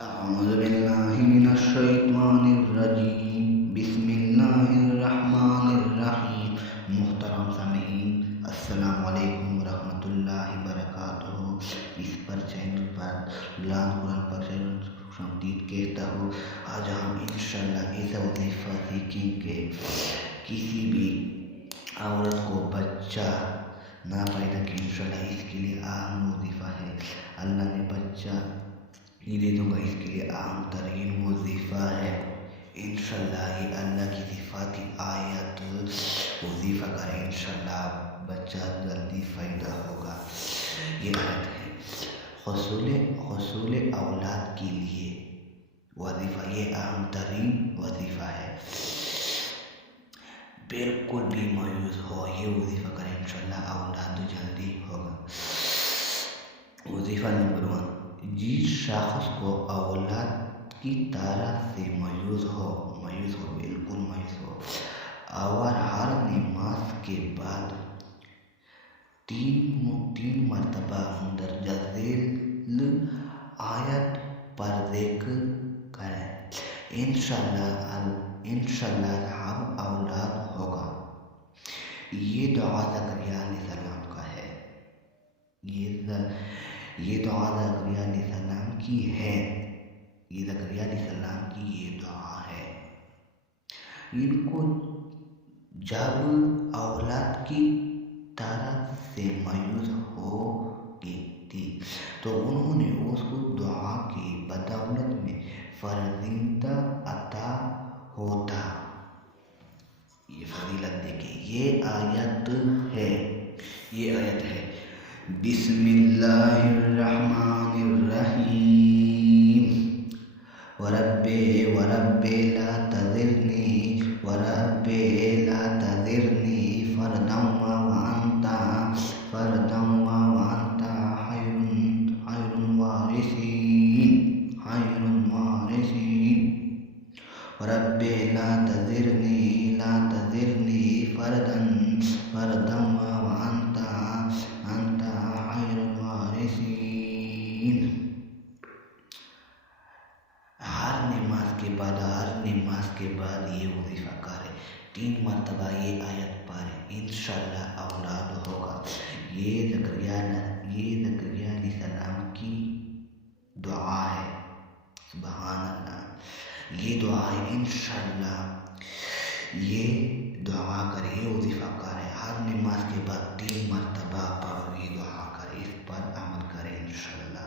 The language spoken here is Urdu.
أعوذ بالله من الشیطان الرجیم بسم اللہ الرحمن الرحیم. محترم سامعین، السلام علیکم ورحمۃ اللہ وبرکاتہ. اس پر چینل پر لان قرآن پاک سے خوش آمدید کہتا ہوں. آج ہم انشاءاللہ ایسا وظیفہ سیکھیں کہ کسی بھی عورت کو بچہ نہ پیدا کہ انشاءاللہ اس کے لیے اہم وظیفہ ہے. اللہ نے بچہ نہیں دے دوں گا، اس کے لیے اہم ترین وظیفہ ہے. انشاءاللہ یہ اللہ کی صفاتی آیت وظیفہ کریں، انشاءاللہ بچہ جلدی پیدا ہوگا. یہ آیت ہے حصول اولاد کے لیے وظیفہ، یہ اہم ترین وظیفہ ہے. بالکل بھی مایوس ہو یہ وظیفہ کریں، انشاءاللہ اولاد جلدی ہوگا. وظیفہ نمبر 1، جس شخص کو اولاد کی طرف سے مایوس ہو بالکل مایوس ہو اور ہر نماز کے بعد تین مرتبہ مندرجہ ذیل آیت پر ذکر کرے، انشاءاللہ ہم اولاد ہوگا. یہ دعا زکریا علیہ السلام کا ہے. یہ دعا زکریا علیہ السلام کی ہے. یہ زکریا علیہ السلام کی یہ دعا ہے. ان کو جب اولاد کی طرف سے مایوس ہو گئی تھی تو انہوں نے اس کو دعا کی بدولت میں فرزندہ عطا ہوتا. یہ فضیلت دیکھیں، یہ آیت ہے بسم اللہ الرحمن الرحیم. ورب لا تذرنی فردا وانت خیر الوارثین. رب لا تذرنی فردا وانت خیر الوارثین. ہر نماز کے بعد یہ وظیفہ کرے، 3 مرتبہ یہ آیت پڑھے، انشاءاللہ اولاد ہوگا. یہ زکریا علیہ السلام کی دعا ہے. سبحان اللہ، یہ دعا ہے. انشاءاللہ یہ دعا کرے، یہ وظیفہ کرے، ہر نماز کے بعد 3 مرتبہ پڑھو، یہ دعا کرے، اس پر عمل کرے انشاءاللہ.